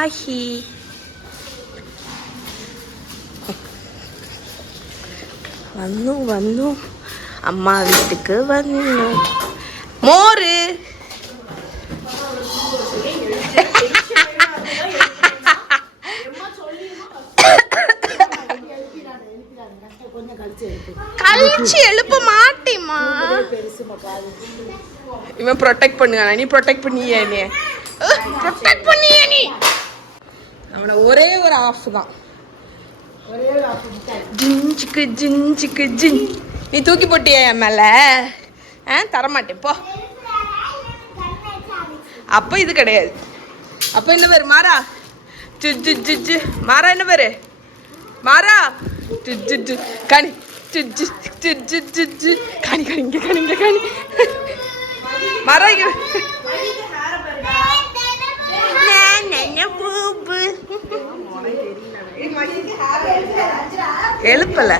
ஆஹி வந்தோம் அம்மா வீட்டுக்கு வந்தோம். மோரு கழிச்சு எழுப்ப மாட்டேமா. இவன் ப்ரொடெக்ட் பண்ணுவானா? நீ ப்ரொடெக்ட் பண்ணியா? நீ ப்ரொடெக்ட் பண்ணியா? நீ அவனை ஒரே ஒரு ஆஃப் தான். ஜிஞ்சுக்கு ஜிஞ்சுக்கு ஜின். நீ தூக்கி போட்டியா என் மேல? தரமாட்டேன் போ. அப்ப இது கிடையாது. அப்ப என்ன பேரு? மாறா ஜு ஜு. மாறா என்ன பேரு? மாறா ஜு கனி ஜு கனி கனி இங்க கனி இங்க கனி மாறா இங்க எழுப்பல.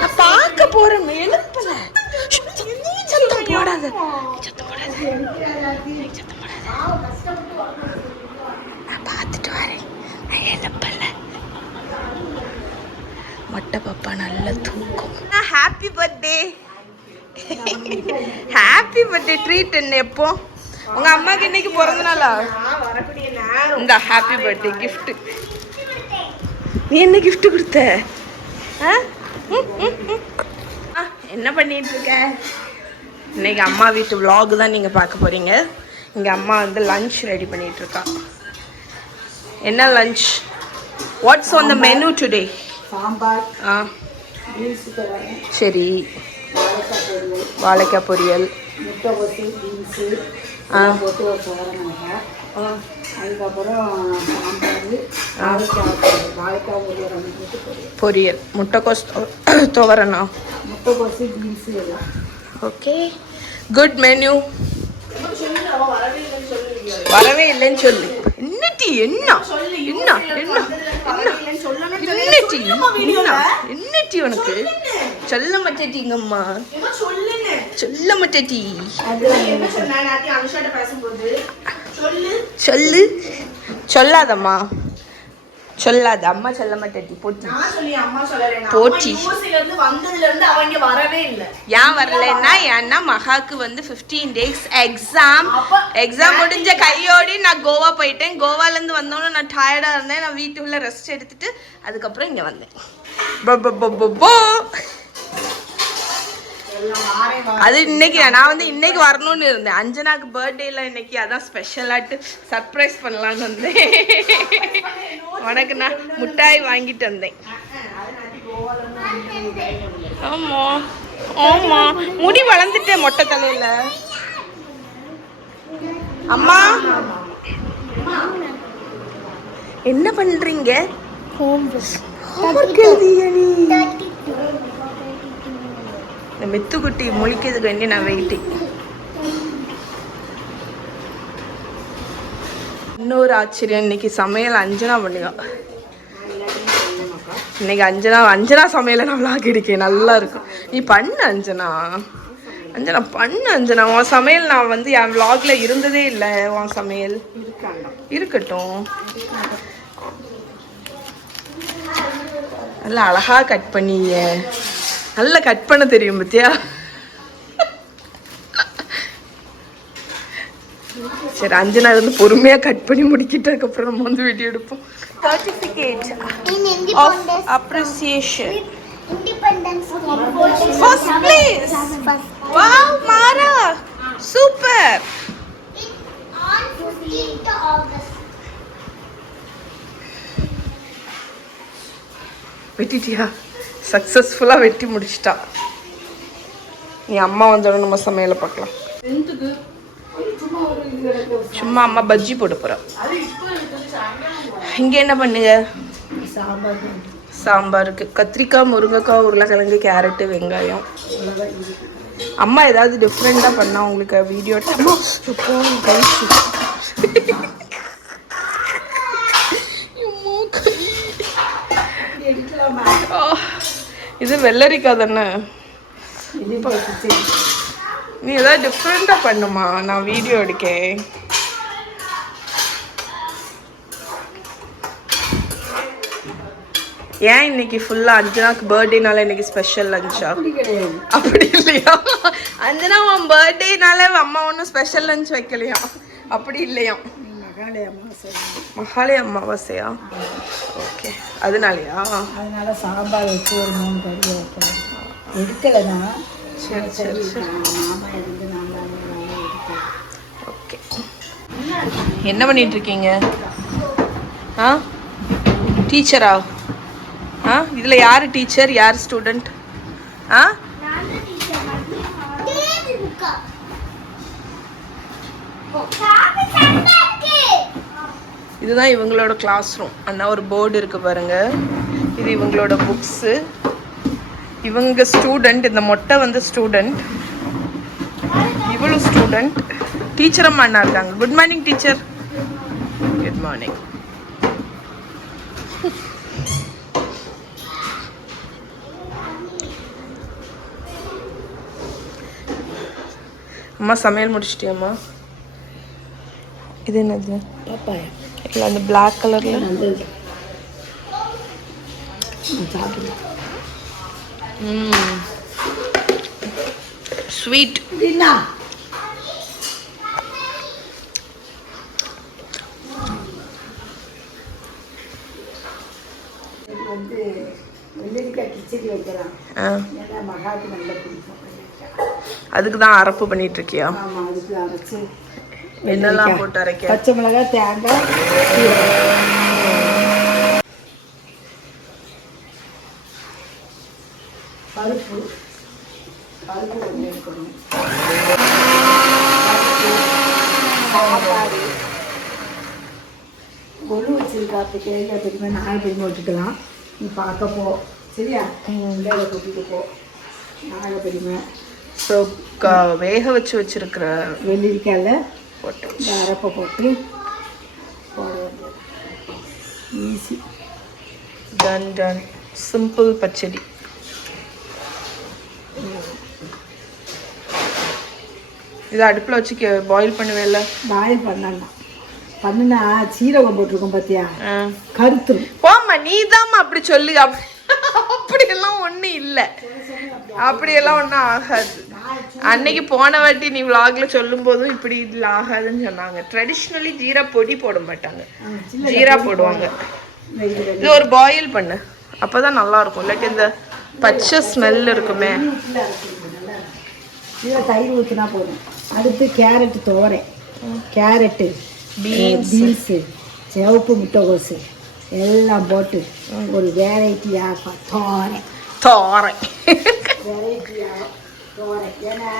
நான் பார்க்க போறேன். எழுப்பல. சத்தம் போடாத. நான் பார்த்துட்டு வரேன். எழுப்பல. மொட்டை பாப்பா நல்ல தூக்கம். Happy birthday. Happy birthday treat என்ன? எப்போ உங்க அம்மாக்கு இன்னைக்கு பிறந்த நாளா? இந்த ஹாப்பி பர்த்டே கிஃப்ட். நீ என்ன கிஃப்ட் கொடுத்த? என்ன பண்ணிட்டு இருக்க? இன்னைக்கு அம்மா வீட்டு vlog தான் நீங்க பார்க்க போறீங்க. இங்க அம்மா வந்து லஞ்ச் ரெடி பண்ணிட்டு இருக்கா. என்ன lunch? What's on the menu today? Sambar. சரி. வாழைக்காய் பொரியல், முட்டைகோசு, பீன்ஸு போட்டு ஒரு சோரமிளகாய், அதுக்கப்புறம் சாம்பார், வாழைக்காய் பொரியல், முட்டைகோஸ் துவரணா, முட்டைகோசு, பீன்ஸு எல்லாம். Okay, good menu. வரவே இல்லைன்னு சொல்லு. என்னட்டி? என்ன என்ன என்ன என்னட்டி? என்னட்டி உனக்கு சொல்ல மாட்டேட்டிங்கம்மா? சொல்ல மாட்டேட்டி. சொல்லு. சொல்லாதம்மா. சொல்லாத. அம்மா சொல்ல மாட்டேட்டி. போட்டி போட்டி. ஏன் வரலன்னா, ஏன்னா மகாக்கு வந்து 15 days எக்ஸாம் முடிஞ்ச கையோடி நான் கோவா போயிட்டேன். கோவாலேருந்து வந்தோன்னு நான் டயர்டாக இருந்தேன். நான் வீட்டுக்குள்ளே ரெஸ்ட் எடுத்துட்டு அதுக்கப்புறம் இங்கே வந்தேன். அது இன்னைக்கு நான் வந்து இன்னைக்கு வரணும்னு இருந்தேன். அஞ்சனாக்கு பர்த்டேல இன்னைக்கு, அதான் ஸ்பெஷலாட்டு சர்ப்ரைஸ் பண்ணலான்னு வந்தேன். உனக்கு நான் முட்டாய் வாங்கிட்டு வந்தேன். ஆமா ஆமா, முடி வளர்ந்துட்டேன் மொட்டை தலையில. அம்மா என்ன பண்றீங்க? இந்த மெத்துக்குட்டி முழிக்கிறதுக்கு வேண்டி நான் வெயிட்டிங். இன்னொரு ஆச்சரியம், இன்னைக்கு சமையல் அஞ்சனா பண்ணுங்க. இன்னைக்கு அஞ்சனா சமையலை நான் விளாக் எடுக்கேன். நல்லா இருக்கும். நீ பண்ணு அஞ்சனா. பண்ணு அஞ்சனா. உன் சமையல் நான் வந்து என் விளாக்ல இருந்ததே இல்லை. உன் சமையல் இருக்கட்டும். நல்லா அழகா கட் பண்ணிய. நல்லா கட் பண்ண தெரியும் பத்தியா? சரி, அஞ்சனா இருந்து பொறுமையா கட் பண்ணி முடிக்கிட்டதுக்கு அப்புறம் நம்ம வந்து வீடியோ எடுப்போம். Certificate of appreciation. Independence Day. First place. Wow, Mara. Super. On 15th August. வெட்டிட்டியா? சக்ஸஸ்ஃபுல்லாக வெட்டி முடிச்சிட்டா. நீ அம்மா வந்தோட நம்ம சமையலை பார்க்கலாம். சும்மா அம்மா பஜ்ஜி போட்டு போகிறோம். இங்கே என்ன பண்ணுங்க? சாம்பாருக்கு கத்திரிக்காய், முருங்கைக்காய், உருளைக்கிழங்கு, கேரட்டு, வெங்காயம். அம்மா ஏதாவது டிஃப்ரெண்டாக பண்ணா உங்களுக்கு வீடியோ. இது வெள்ளரிக்காய் தானே? நீ ஏதாவது டிஃப்ரெண்டாக பண்ணுமா, நான் வீடியோ எடுக்கேன். ஏன் இன்னைக்கு ஃபுல்லாக அஞ்சனாக்கு பர்த்டேனால இன்னைக்கு ஸ்பெஷல் லஞ்சா? அப்படி இல்லையா? அஞ்சனா உன் பர்த்டேனால அம்மா ஒன்றும் ஸ்பெஷல் லஞ்ச் வைக்கலையா? அப்படி இல்லையா? மகாலய அமாவாசையா? ஓகே, அதனாலயா? அதனால சாம்பார் வச்சு ஒரு 3 கறி வைக்கலாம். எடுக்கலைன்னா சரி சரி சரி. மாமா இருந்து நல்லா ஓகே. என்ன பண்ணிட்டு இருக்கீங்க? ஆ, டீச்சரா? ஆ, இதில் யார் டீச்சர், யார் ஸ்டூடெண்ட்? ஆ, இதுதான் இவங்களோட கிளாஸ் ரூம். அண்ணா ஒரு போர்டு இருக்குது பாருங்க. இது இவங்களோட புக்ஸு. இவங்க ஸ்டூடெண்ட், இந்த மொட்டை வந்து ஸ்டூடெண்ட், இவளும் ஸ்டூடெண்ட். டீச்சர் அம்மா அண்ணா இருக்காங்க. Good morning teacher. Good morning. அம்மா சமையல் முடிச்சிட்டியம்மா? இது என்னது? பாப்பாயா? இல்லை, அந்த பிளாக் கலரில் நல்லது. ஸ்வீட். என்ன வந்து வெள்ளரிக்காய் கிச்சடி வைக்கலாம். ஏன்னா மகாவுக்கு நல்லா பிடிக்கும். அதுக்கு தான் அரப்பு பண்ணிட்டு இருக்கியா? ஆமாம், அதுக்கு அரைச்சி என்னெல்லாம் போட்டு அரைக்க? பச்சை மிளகாய், தேங்காய், பருப்பு கொஞ்சம் எடுக்கணும். சாப்பாடு ஒன்று வச்சிருக்காப்பு. தேங்காய் பெருமை 4 பெருமை விட்டுக்கலாம். நீ பார்க்க போ, சரியா? வேலை கூட்டிட்டு போ. 4 பெருமை. ஸோ வேக வச்சிருக்கிற வெள்ளரிக்காயில் போட்டு அரப்பை போட்டு போட வேண்டியது. ஈஸி. Done done. சிம்பிள் பச்சடி. இதை அடுப்பில் வச்சு பாயில் பண்ணுவேல? பாயில் பண்ணுனா சீரகம் போட்டிருக்கோம் பார்த்தியா, கருத்துரும். போம்மா, நீ தாம்மா அப்படி சொல்லு. அப்படியெல்லாம் ஒன்றும் இல்லை, அப்படியெல்லாம் ஒன்றும் ஆகாது. அன்னைக்கு போன வாட்டி நீ விலாக்ல சொல்லும் போதும் இப்படி இதில் ஆகாதுன்னு சொன்னாங்க. ட்ரெடிஷ்னலி ஜீரா பொடி போட மாட்டாங்க, ஜீரா போடுவாங்க. இது ஒரு பாயில் பண்ணு, அப்போதான் நல்லா இருக்கும். இல்லாட்டி இந்த பச்சை ஸ்மெல் இருக்குமே. இதில் தயிர் ஊற்றினா போதும். அடுத்து கேரட்டு தோரை, கேரட்டு, பீன்ஸு, சிவப்பு முட்டைகோசு எல்லாம் போட்டு ஒரு வெரைட்டியாக தோரை தோரை வெரைட்டியாக தோரை. ஏன்னா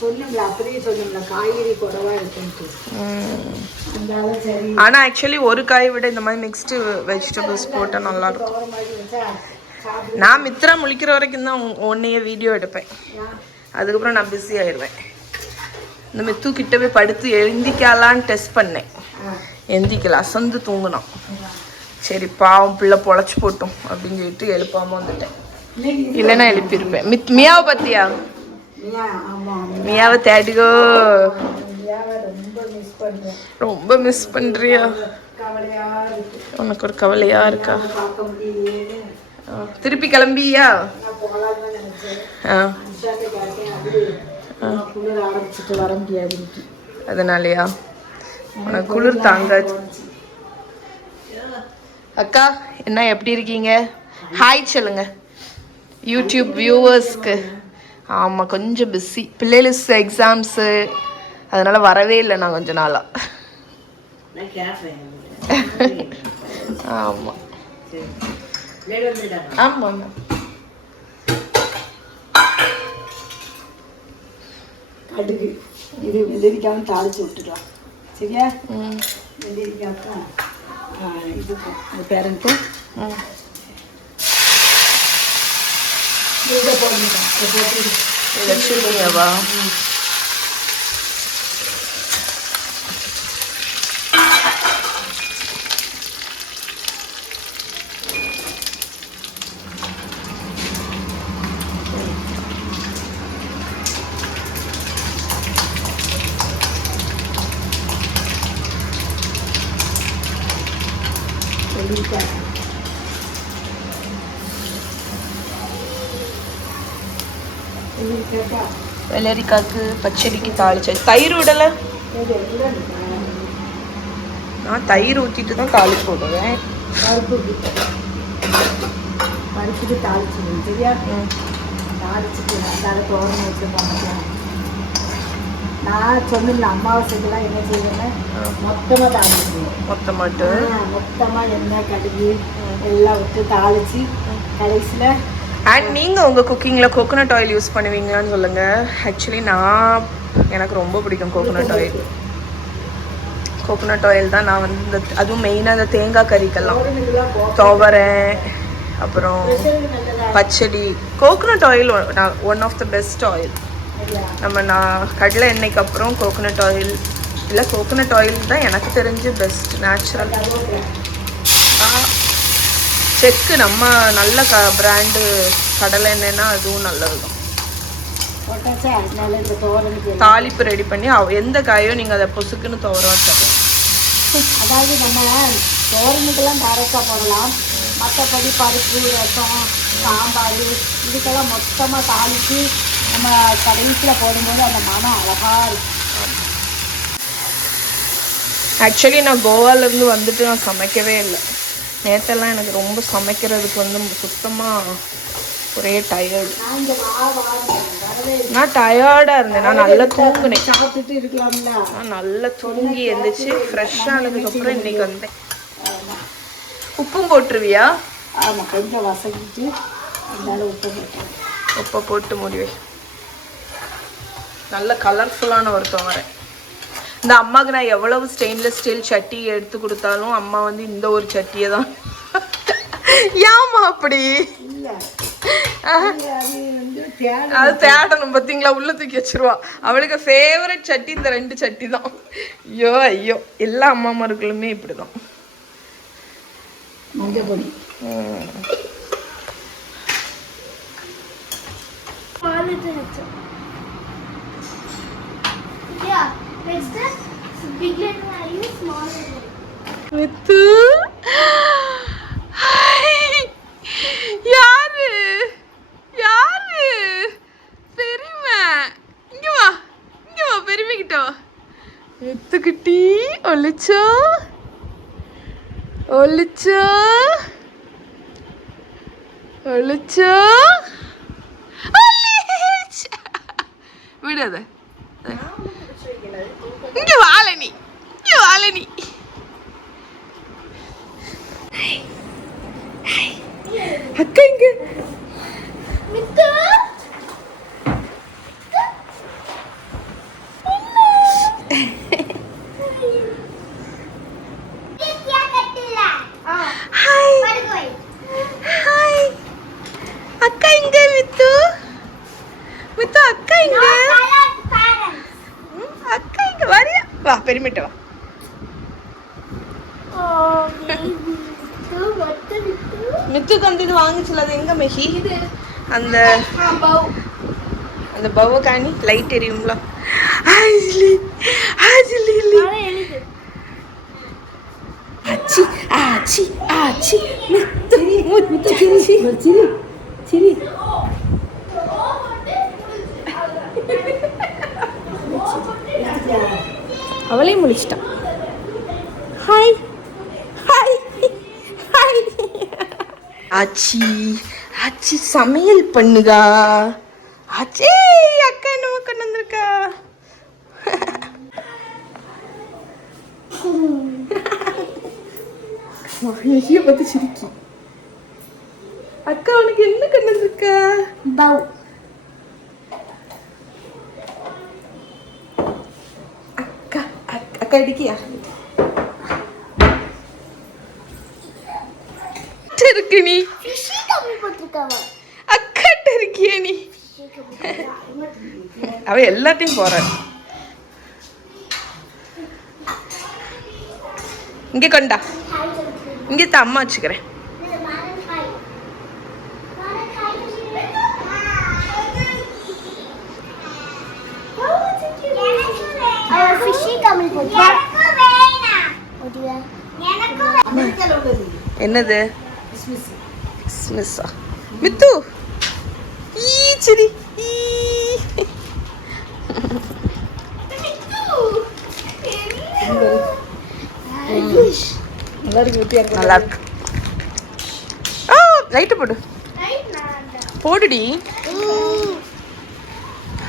சொன்னோம்ல, அப்படியே சொன்னோம்ல, காய்கறி குறைவா இருக்குன்ட்டு. அதனால சரி. ஆனால் ஆக்சுவலி ஒரு காய் விட இந்த மாதிரி மிக்ஸ்டு வெஜிடபிள்ஸ் போட்டால் நல்லா இருக்கும். நான் மித்ரா முழிக்கிற வரைக்கும் தான் ஒன்றையே வீடியோ எடுப்பேன். அதுக்கப்புறம் நான் பிஸி ஆயிடுவேன். இந்த மித்து கிட்ட போய் படுத்து எந்திக்கலான்னு டெஸ்ட் பண்ணேன். எந்திக்கல, அசந்து தூங்கினோம். சரி பாவம் பிள்ளை பொழைச்சி போட்டோம் அப்படின்னு சொல்லிட்டு எழுப்பாமல் வந்துட்டேன். இல்லைன்னா எழுப்பியிருப்பேன். மியாவை பத்தியா? மியாவை தேடிக்கோ. ரொம்ப மிஸ் பண்றியா? உனக்கு ஒரு கவலையா இருக்கா? திருப்பி கிளம்பியா? அதனாலயா? உனக்கு குளிர் தாங்காது. அக்கா என்ன, எப்படி இருக்கீங்க? ஹாய் சொல்லுங்க யூடியூப் வியூவர்ஸ்க்கு. ஆமாம், கொஞ்சம் பிஸி. பிள்ளைகளுக்கு எக்ஸாம்ஸு, அதனால் வரவே இல்லை நான் கொஞ்ச நாளாக. ஆமாம் ஆமாம். கடுகு இது வெள்ளரிக்காவும் தாளித்து விட்டுக்கலாம், சரியா? வெள்ளரிக்காவுக்கும் இதுக்கும் பேரண்ட்டு இதை போட்டுருக்கேன். வச்சுருக்கீங்கவா? வெள்ளரிக்காய்க்கு பச்சடிக்கு தாளிச்சேன். தயிர் விடலை. நான் தயிர் ஊற்றிட்டு தான் தாளிச்சு போடுவேன். பருப்புக்கு தாளிச்சிடுவேன். சரியா? தாளிச்சுட்டு அந்தால தோரணை வச்சுருப்பாங்க. நான் சொன்ன அமாவாசைக்கெல்லாம் என்ன செய்வேன்னா மொத்தமாக தாளிச்சிடுவேன். மொத்தமாக எண்ணெய் கடுகு எல்லாம் விட்டு தாளித்து கடைசியில். அண்ட் நீங்கள் உங்கள் குக்கிங்கில் கோகோனட் ஆயில் யூஸ் பண்ணுவீங்களான்னு சொல்லுங்கள். ஆக்சுவலி எனக்கு ரொம்ப பிடிக்கும் கோகோனட் ஆயில். கோகோனட் ஆயில் தான் நான் வந்து இந்த அதுவும் மெயினாக இந்த தேங்காய் கறிக்கெல்லாம் துவரை அப்புறம் பச்சடி. Coconut oil one of the best oil. நான் கடலை எண்ணெய்க்கு அப்புறம் கோகோனட் ஆயில் இல்லை, கோகோனட் ஆயில் தான் எனக்கு தெரிஞ்சு பெஸ்ட் நேச்சுரல். செக்கு நம்ம நல்ல பிராண்டு கடலை எண்ணெய்னா அதுவும் நல்லது தான். தாளிப்பு ரெடி பண்ணி எந்த காயோ நீங்கள் அதை பொசுக்குன்னு துவர வச்சிடலாம். அதாவது நம்ம தோரணுக்கெல்லாம் டைரெக்டாக போடலாம். மற்றபடி பருப்பு ரசம் சாம்பார் இதுக்கெல்லாம் மொத்தமாக தாளித்து நம்ம கடைசியில் போடும்போது அந்த மனம் அழகாக இருக்கும். ஆக்சுவலி நான் கோவாலேருந்து வந்துட்டு நான் சமைக்கவே இல்லை. நேற்றெல்லாம் எனக்கு ரொம்ப சமைக்கிறதுக்கு வந்து சுத்தமாக ஒரே டயர்டு. நான் டயர்டாக இருந்தேன். நான் நல்லா தூங்குனேன். சாப்பிட்டுட்டு இருக்கலாம்ல. நான் நல்லா தூங்கி எழுந்திரிச்சு ஃப்ரெஷ்ஷானதுக்கப்புறம் இன்றைக்கி வந்தேன். உப்பும் போட்டுருவியா? ஆமாம், கொஞ்சம் வசக்கிட்டு அதனால உப்பு போட்டேன். உப்பை போட்டு முடிவே. நல்ல கலர்ஃபுல்லான ஒருத்தவங்க வரேன். இந்த அம்மாவுக்கு நான் எவ்வளவு ஸ்டெயின்லெஸ் ஸ்டீல் சட்டி எடுத்து கொடுத்தாலும் அம்மா வந்து இந்த ஒரு சட்டியை தான். ஏமா அப்படி? அது தேடணும் பார்த்தீங்களா, உள்ள தூக்கி வச்சிருவா. அவளுக்கு ஃபேவரட் சட்டி இந்த 2 சட்டி தான். ஐயோ ஐயோ, எல்லா அம்மாமார்களுமே இப்படிதான். மஞ்சள் பொடி மித்து யாரு யாரு பெருமை? இங்க வா பெருமைக்கிட்ட வா. மித்துக்கிட்டி ஒளிச்சோ ஒளிச்சோ ஒளிச்சோ விடாத. இங்க வாழனி அக்கா இங்க அக்கா இங்க மித்து அக்கா இங்க அக்கா இங்க வரியா? வா பெருமிட்ட வா. மித்துக்கு வந்து இது வாங்கிச்சுல, அது எங்க மெஹி? அந்த பவ காணி லைட் எரியும்ல. ஆச்சி ஆச்சி ஆச்சி மித்து சிரி அவளே முடிச்சிட்டான். Hi hi hi. ஆச்சி ஆச்சி சமையல் பண்ணுகா. ஆச்சி அக்கா என்னமோ கொண்டு வந்திருக்கா. மகிழ்ச்சியை பார்த்து சிரிக்கி. அக்கா உனக்கு என்ன கொண்டு வந்திருக்கா? பவ். அக்கா அக்கா இடிக்கியா இருக்கு நீ அக்காட்ட இருக்கிய நீ. அவ எல்லாத்தையும் போற. இங்க கொண்டா, இங்க அம்மா வச்சுக்கிறேன். என்னது மித்து? ஈ சரி ஈ நல்லா இருக்கு வெட்டியா இருக்கு. நல்லா இருக்கு. லைட்டு போடு, போடுடி.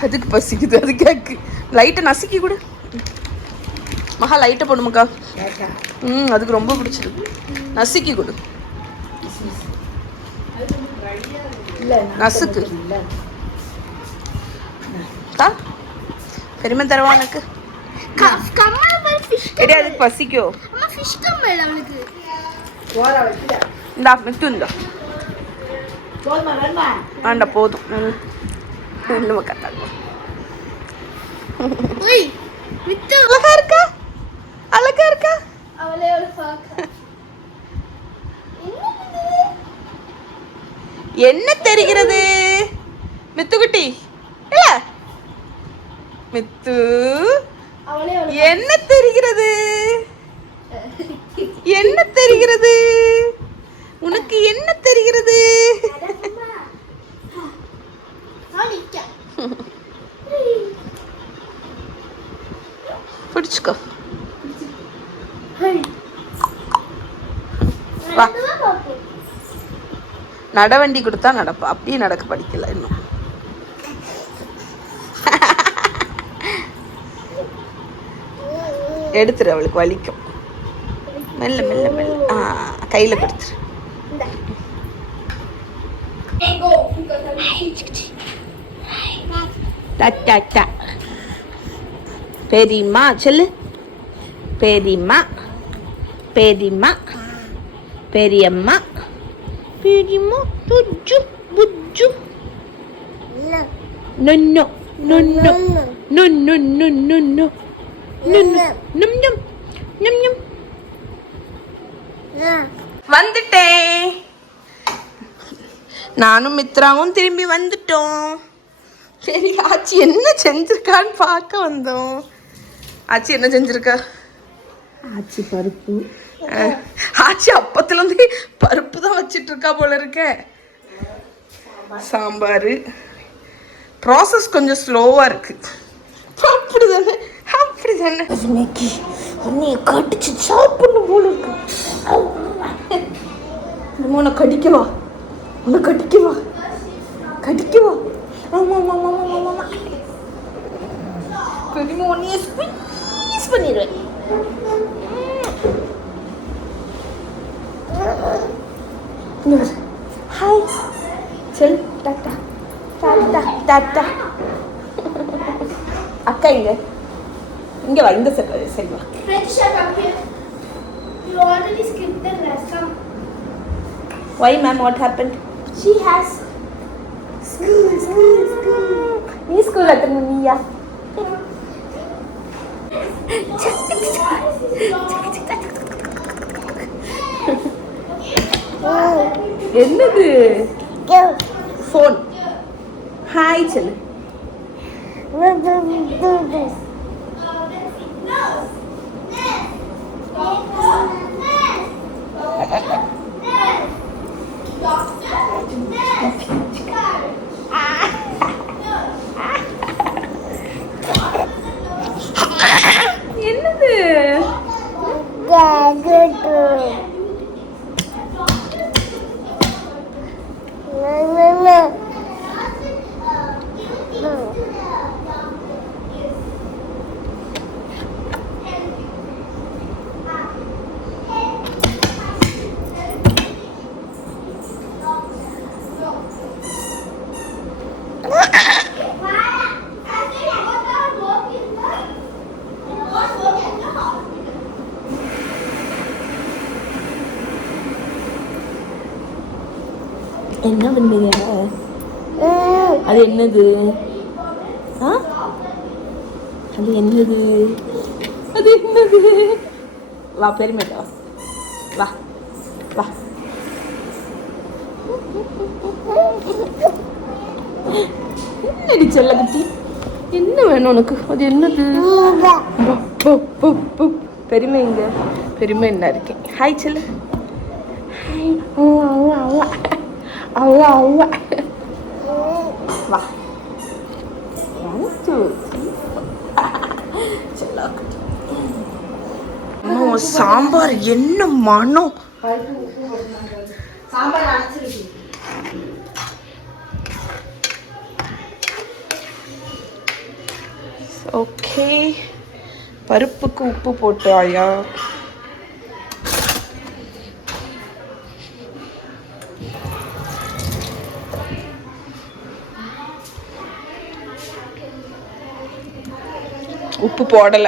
அதுக்கு பசிக்குது, அது கேக்கு. லைட்டை நசுக்கி கொடு மகா. லைட்டை போடுமாக்கா. அதுக்கு ரொம்ப பிடிச்சிருக்கு. நசுக்கி கொடு. நசுக்கு. பெருமை தரவா உனக்கு. அதுக்கு பசிக்கோ. இந்தா மித்து இந்தா வேண்டா போதும். அழகா இருக்கா, அழகா இருக்கா. என்ன தெரிகிறது மித்துக்குட்டி? இல்ல மித்து, என்ன தெரிகிறது? என்ன தெரிகிறது உனக்கு? என்ன தெரிகிறது? பிடிச்சுக்கோ. வா. நடவண்டி கொடுத்தா நடப்பா, அப்படியே நடக்க படிக்கல இன்னும். எடுத்துரு, அவளுக்கு வலிக்கும். மெல்ல மெல்ல மெல்ல. கையில கொடுத்துரு. பெரியம்மா சொல்லு. பெரியம்மா, பெரியம்மா, பெரியம்மா, பெரியம்மா, புஜ்ஜு புஜ்ஜு. நொன்னோ நொன்னோ நொன்னோ நொன்னோ நொன்னோ. வந்துட்டேன். நானும் மித்ராவும் திரும்பி வந்துட்டோம். சரி, ஆச்சி என்ன செஞ்சிருக்கான்னு பார்க்க வந்தோம். ஆச்சி என்ன செஞ்சிருக்கா? ஆச்சி பருப்பு. ஆச்சி அப்பத்துலேருந்து பருப்பு தான் வச்சிட்டு இருக்கா போல இருக்க. சாம்பார். ப்ராசஸ் கொஞ்சம் ஸ்லோவாக இருக்கு. அப்படிதானே, அப்படிதானே. இன்னைக்கு உன்னைய கடிச்சு சாப்பிடணும் போல இருக்கு. உன்னை கடிக்கவா? உன்னை கடிக்கவா? கடிக்கவா? ஆமா ஆமா ஆமா ஆமா ஆமா. பெரியம்மா உன்னைய ஸ்குவீஸ் பண்ணிடுவேன். ஹாய் சொல். Tata tata tata. அக்கா இங்க இங்க வா. இந்த சரி வா. You already skipped the lesson. Why ma'am, what happened? She has school. Nee school attend niya. என்னது? ஃபோன். ஹாய் சொல்லு. Do this. என்னது? என்ன பண்ணுங்க? அது என்னது? அது என்னது? அது என்னது? வா பெருமையா வா வா. என்னடி செல்ல குட்டி? என்ன வேணும் உனக்கு? அது என்னது? பெருமை இங்க. பெருமை என்ன இருக்கேன். Hi cell. ஹாய். அவ்வளோ அவ்வளோ வா. 1 2 3 இன்னும் சாம்பார் என்ன மனம். சாம்பார் அரைச்சிருக்கு. ஓகே, பருப்புக்கு உப்பு போட்டாயா? உப்பு போடல.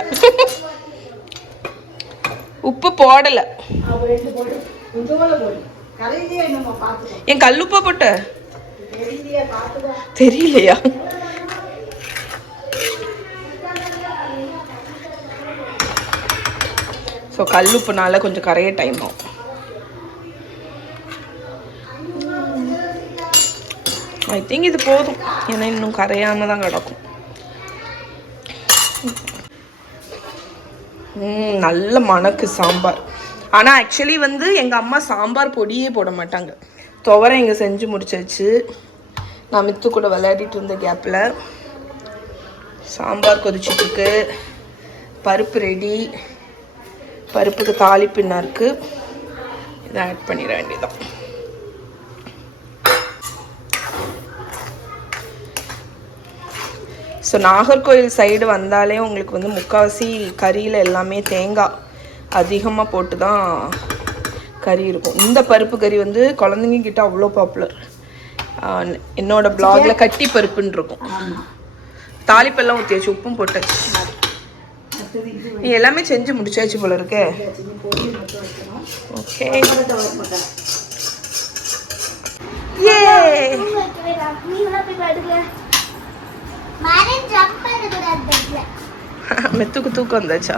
உப்பு போடல. என் கல்லுப்பா போட்ட தெரியலையா? ஸோ கல்லுப்புனால கொஞ்சம் கரைய டைம் ஆகும். ஐ திங்க் இது போதும், ஏன்னா இன்னும் கரையாம தான் கிடக்கும். நல்ல மணக்கு சாம்பார். ஆனால் ஆக்சுவலி வந்து எங்கள் அம்மா சாம்பார் பொடியே போட மாட்டாங்க. துவரை இங்கே செஞ்சு முடிச்சாச்சு. நான் மித்து கூட விளையாடிட்டு இருந்த கேப்பில் சாம்பார் கொதிச்சுட்டுருக்கு. பருப்பு ரெடி. பருப்புக்கு தாளிப்பின்னா இருக்குது. இதை ஆட் பண்ணிட வேண்டியதான். ஸோ நாகர்கோவில் சைடு வந்தாலே உங்களுக்கு வந்து முக்கால்வாசி கறியில் எல்லாமே தேங்காய் அதிகமாக போட்டு தான் கறி இருக்கும். இந்த பருப்பு கறி வந்து குழந்தைங்க கிட்ட அவ்வளோ பாப்புலர். என்னோட பிளாகில் கட்டி பருப்புன்னு இருக்கும். தாளிப்பெல்லாம் ஊற்றியாச்சு, உப்பும் போட்டாச்சு. நீ எல்லாமே செஞ்சு முடிச்சாச்சு போல இருக்கே. ஓகே, ஏ மெத்துக்கு தூக்கம் வந்தாச்சா?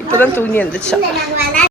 இப்போதான் தூங்கி வந்துச்சா?